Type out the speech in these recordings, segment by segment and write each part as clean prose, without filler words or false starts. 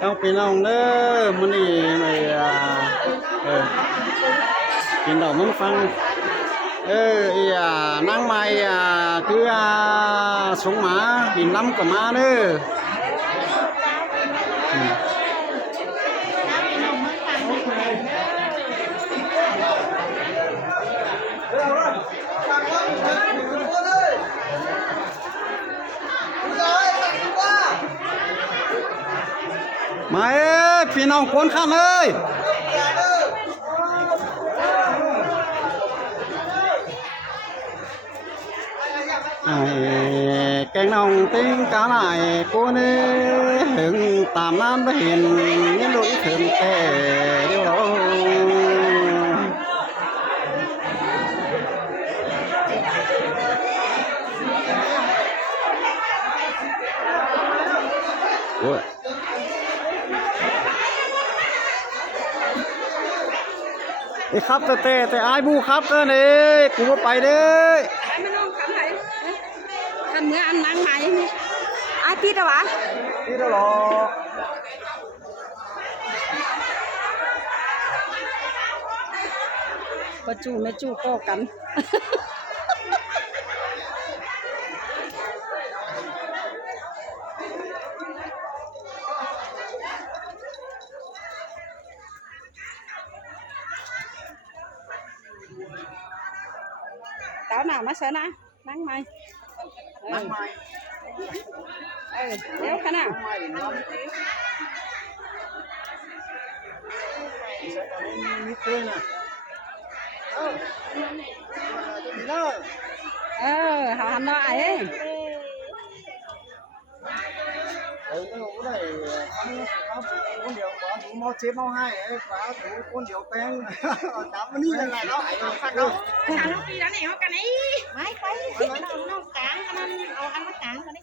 เอาพี่น้องเด้อมื้อนี้ไม่กินดอกมึงฟังนางไม้คือสงหมาบินล้ำกับมาเด้อมาพี่น้องคนข้ามเลยแกงน้องติ้งกาไหนกูนี่ถึงตามน้ำไปเห็นนี่ลุยถึงแต่เดียวเราไอ้ครับแต่ไอ้บูครับเออเนี่ยกูว่าไปเด้อไม่น้องทำไหนทำเมื่ออันนั่งไหนไอ้ติดเหรอติดหรอปะจูไม่จูก็กันตาหนามาเสนะนั่งไหมนั่งไหมเดี๋ยวขนาดมิเตอร์นะhọ hành nó ấy cái này con điều có đủ mau chế mau hai ấy có đủ con điều quen tám mươi như này đó phạt đâu thằng nó đi đó này nó cái này mấy cái nó cản anh nó cản rồi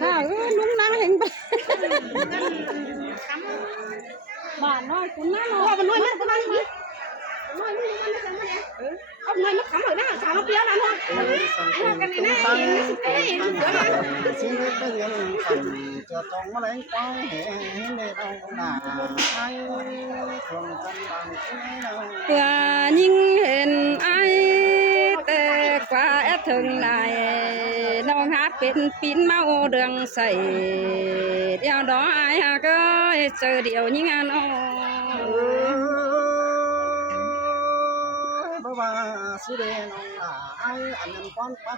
đấy đúng nắng hình mà nó cũng nó nuôi mất cái gì ông nuôi mất cắm rồi đó sao nó béo lắm không cái này này xin cái gì phần cho con nó lấy quá hiện đây đâu cũng là ai thường chân bằng nhưng hiện ai tệ quá thường này nó hát bên pin mau đường xảy đeo đó ai có chờ điều nhưng anh bà sư đề nó là ai anh em con quá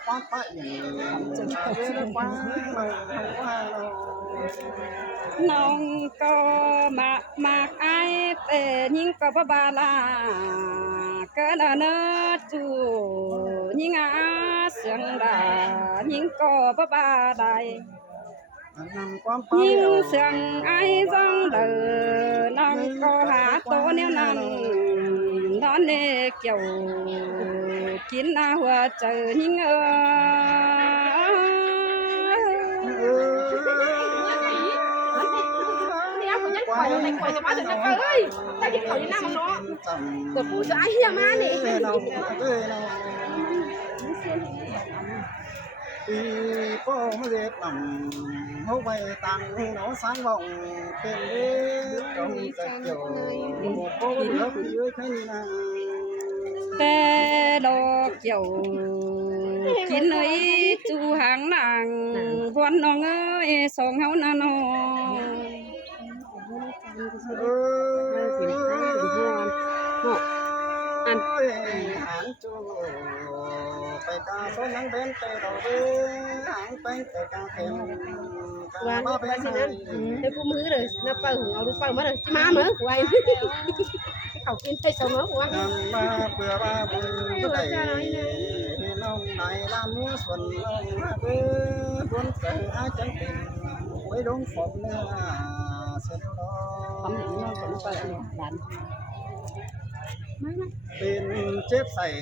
nông có mạc ai tệ nhưng có bà là cái là nó chủ nhưng sương đà nhưng có bà đại nhưng sương ai dòng đời nông có hạ tố nếu nông nó nè kiểu kín na hoa trời nhưng quay cho má được ơi ta chỉ khẩu như nam nó của phụ giãi nhà má này thì có một dịp bằng hô bay tăng nó sáng vọng tên đế trong kiểu một cô nước dưới thế này tê đo kiểu kín ấy chú hàng nàng vốn nó ơi song háo na nó ăn hàng chú phải ca số nắng bên tây đầu bên hàng bên tây ca thêm vâng bác xin ăn em cũng mứ rồi nó bao ngầu đúng bao mất rồi má mớ của anh khẩu kim tây sầu mớ của anh ba bữa ba bữa đầy nông này làm múa xuân buôn trời ai chẳng tình với đống phật nữa sẽ đâu đó tấm hình nó vẫn phải đạn tiền chép xài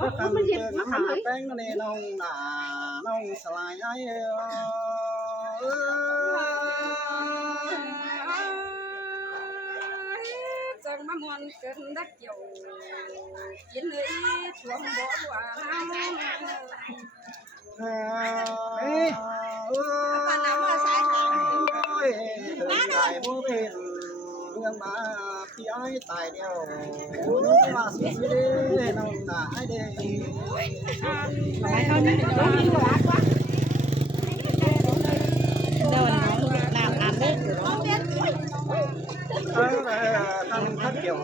bất khăn nắm hạ bánh nó nè nông là nông xài ai chẳng mà muốn cơn đất chiều chiến lũy xuống bỏ quả con nắm mà sai hả lại bố bên nhưng mà khi ai tài điều mà suy suy đi nông nải đi phải không đâu làm ăn đấy thằng thất kiểu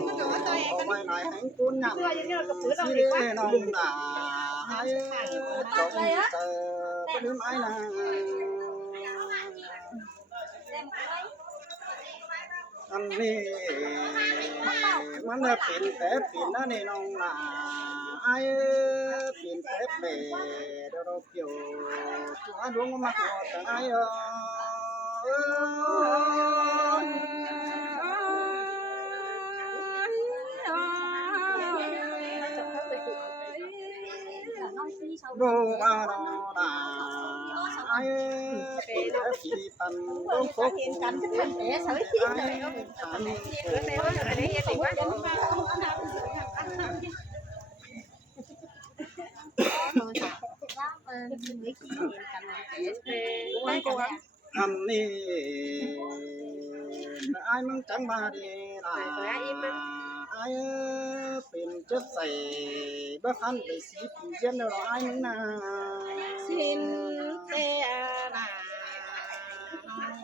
có bài này hành cuốn nhầm suy đi nông nải trông chờ có đứa mãi là anh điมันเปลี่ยนแผลเปลี่ยนนั่นเองน้องนาไอ้เปลี่ยนแผลเปลี่ยนเราเกี่ยวชัวดวงมาหัวแต่ไอ้โรมาโรนาไอ้เปลี่ยนแผลเปลี่ยนปันโรคโควิดกันจะเป็นแผลสารพิษเลยอันนี้ไอ้มึงจังมาดีนะไอ้เป็นเจ็บใส่บ้าคันไปสีผีเย็นแล้วไอ้มึงนะสินเตะนะ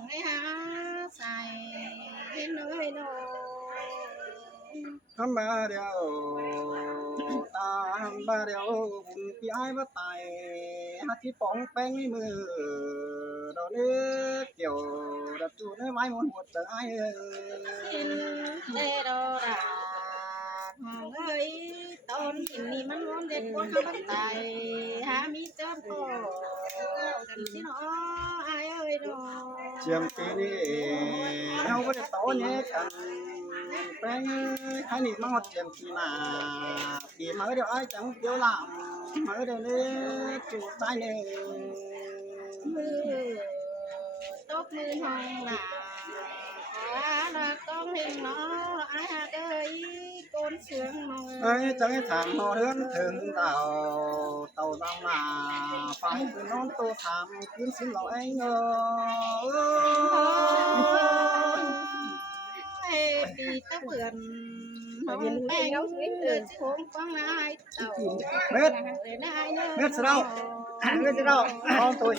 ไอ้ฮะใส่เนื้อโนทำมาเดียวตามมาเดียวหุ่นพี่ไอ้มาตายฮักที่ป้องแป้งมือดอกเล็กเกี่ยวดับจูนไม้มนหมดใจสินเตะดอกราเอ้ยตอนหินนี่มันร้อนเด็ดปวดเขาตายหามีเจ้าพ่อกันสิเนาะไอ้เอ้ยดอกเชียงปีนี้เอาไปต่อเนี่ยกันแป้งให้นี่มาหดเชียงปีนาปีมาเดี๋ยวไอ้จังเดี๋ยวลามมาเดี๋ยวนี้จูดใจเนี่ยมือตบมือห้องหนาlà con hình nó ai hạt ơi con sướng mong ơi chẳng thằng nó hướng thường tàu tàu ra mà phải từ non tô thảm kiếm xin lỗi anh ơi đi ta vườn hồng bèn xuống quăng lại tàu biết biết sao biết sao con tôi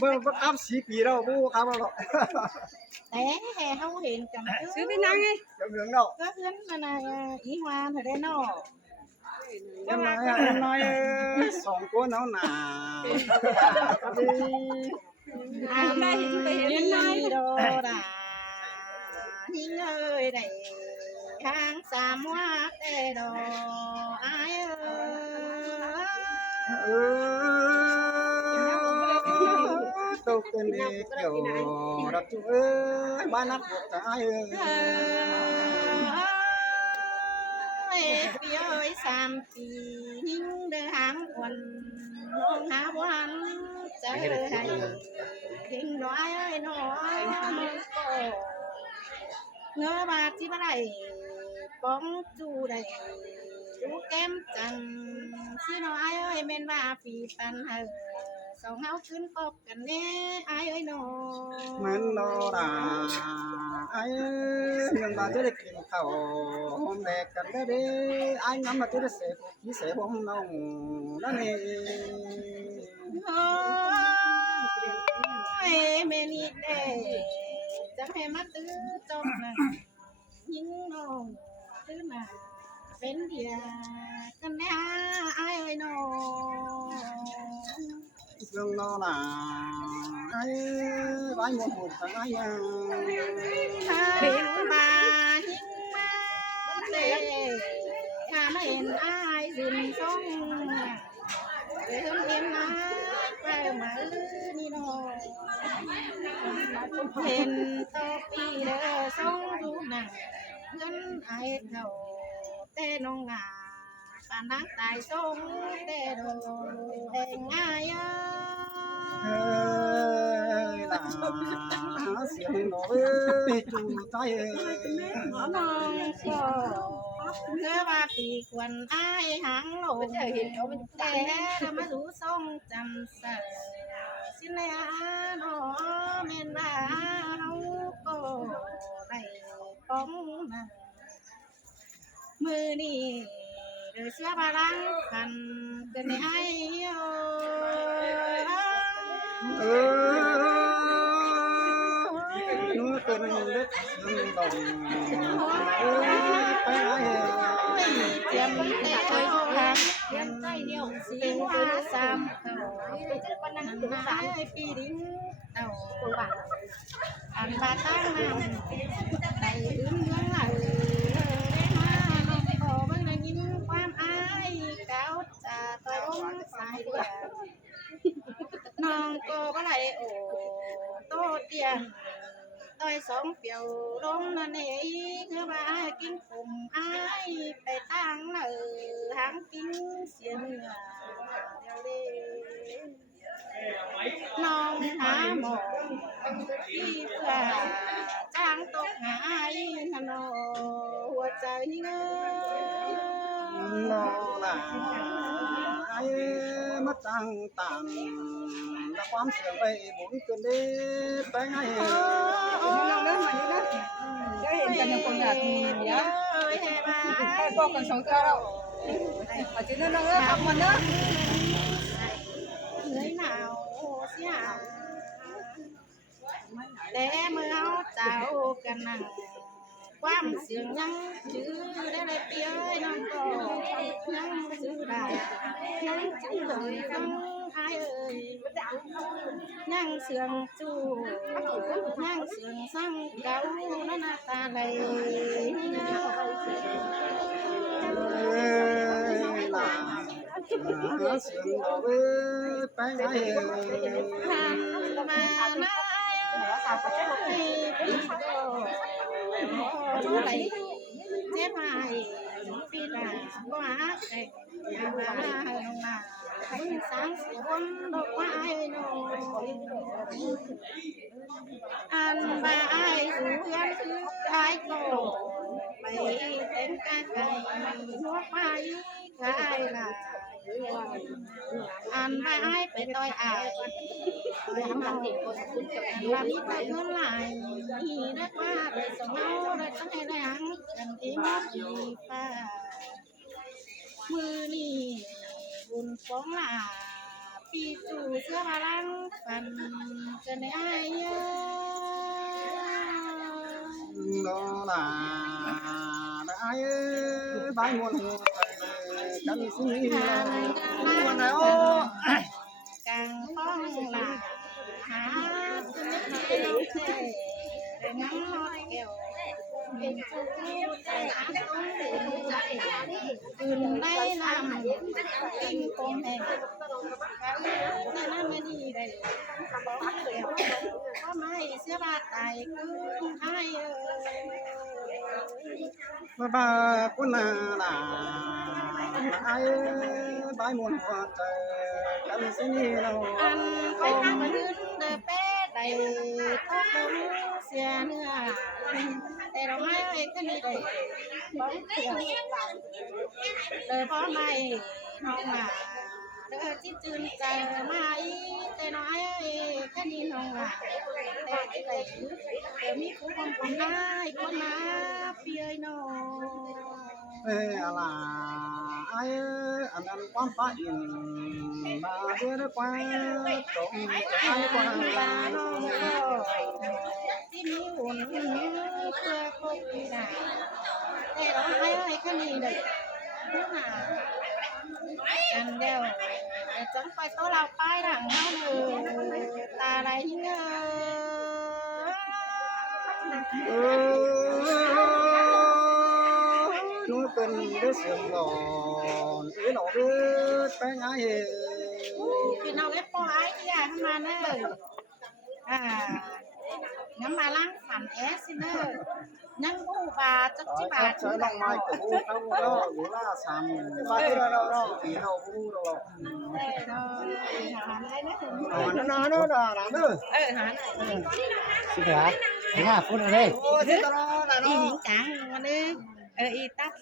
bất áp xí kỳ đâu bố áp đâu đấy hè không hiện cầmซื้อไปนั่งไง cầm hướng đâu có hướng mà này ý hoa thời đây nó em nói sòng của nó là đây hiện nay đồ đã những ơi này hàng xàm hoa tê đồ ai tôi tên đi kiểu đặt chú ơi ba nát một cái ơi ơi xàm thì những đứa hàng quần long há quan chơi hay hình nói ơi nói cổ ngơ bà chỉ bắt này bóng chú đây chú kem chẳng xin nói ơi men bà phì pan hờ song áoขึ้นกบกันแน่ไอ้เอ้ยโน มันโนราไอ้เรื่องบาจะได้กินข้าวหอมแดกกันได้ดิไอ้น้ำมาจะได้เสพที่เสพหอมน้องนั่นเอง โอ้ยเมนี่เด้จะให้มาตื้อจบนะยิงน้องตื้อมาเป็นเดียกันแน่ไอ้เอ้ยโน dương nó là ai bái một một thằng ai nha hiện bà hiên ma tê hà nó hiện ai dìm xong để hướng yên má phải mà đi nó hiện to pi đỡ xong du nặng ngân ai đầu tê nông ngà bạn đang tài sống tê đồ hẹn ai là xiềng nổi chủ tay mong เมื่อว่าปีควรอายหางโลงแต่ละมารู้ทรงจำเสอสิแลหนอแม่นว่าเฮาก็ได้ป้องนะมือนี่เดือเสื้อพลังพันเกินให้โย เอนูเป็นเล็กดงไปไหน เตรียมแต่คอยทางเตรียมใจเดียวสีว่าสามเต่านันนาปีดิ้งเต่าอันบาตั้งน้ำในอื่นเมืองไหลได้มาน้องขอเบิ่งได้ยินความอายเก่าจะต่อยลงสายเดียวน้องก็บ่ไหลโอโตเตียนต่อยสองเปียวลงนั่นเองคือว่ากินขมอายไปตั้งเนื้อหางกินเสียเนื้อเดี๋ยวเลยน้องหาหมอที่เพื่อจ้างตกหายนนอหัวใจเงื นอละไอ้มาตั้งตันและความเสียงไปบุญเกินได้ไปไง น้องเด้อมานี่นะจะเห็นกันอย่างคนอยากมีเดี๋ยวไปบอกกัน2เทื่อแล้วอาจจะน้องเด้อทำมันเด้อ เหนื่อยหนาวเสียแต่เมื่อเอาเจ้ากันนั่งความเสียงยังจื้อได้เลยเปียน้องก็ยังจื้อได้ยังจื้อเลยยังอายเอ่ยยังเสียงจูยังเสียงสั่งเก่าหน้าตาเลย ล่ะเสียงเราไปไง ผ่านมาหน้าสาวก็จะบอกให้พี่ก็ช่วยเจ็บหายปีละว่าไอ้ยาบ้าลงมาให้สร้างเสียบนดอกไม้โนอันบ้าไอ้สูงยันคือไอ้โกไปเต็มกายไก่หัวไปกายละอันบ้าไอ้ไปต่อยไอ้มาติดคนมามีไปเงินหลายนักว่าได้สมเอาได้ตั้งให้แรงกันที่มดอีฟ้ามือนี่บุญฟ้องลาปีจู่เสื้อพลังปันจะได้อายเยอะ นอละไอ้ใบมวนกันสิวันไหนโอ้ กลางฟ้องลาหาจะนึกให้เราเท่เป็นน้ำลอยแก้วเป็นผู้ใจต้องอื่นได้ลำกินคมแห่งนั่นน่ะไม่ดีได้ก็ไม่เสียบาทตายคืนให้เอ่ย มาบ้ากุนาล่ะไอ้ใบมวนหัวใจกันสิเรา อันไปทางคืนเดินเป๊ะได้ตกลงเสียเนื้อแต่เราไม่ไอ้ก็นี่ได้บ้องเถื่อนเลยเพราะไม่ห้องมาเดินจิ้มจืนใจมาอีแต่น้อยแค่นี้น้องว่าแต่ที่ไหนเดี๋ยวมีผู้คนคนได้คนมาเปียน้อง อะไรไอ้อันนั้นความฝันมาเรื่อยกว่าตรงไอ้กว่า บ้านน้องที่มีหุ่นเพื่อคบปีหน้าแต่เราให้แค่นี้เลยผู้หากันเดียวแต่จังไปโต๊ะเราป้ายหลังเฮาเลยตาอะไรเงย นูเป็นเรื่องเสียงหลอนเอ๋หลอกไปไง พี่น้องเอฟโปไอที่อ่ะทำมาเนอะน้ำมาล้างฝันแอสซิเนอร์นั่งบูบาจักจิบา ใช้ลองไม้กับบูเขาก็อยู่ล่าซ้ำว่าที่เราปีเราบูเราหาได้นะถึง นอนนู่นน่ะหลังนู้น หาหน่อย สิครับ5 ฟุตเลย โอ้ที่ตลอดน่ะ อี เนาะ หญิงจังมาเด้ออีตัด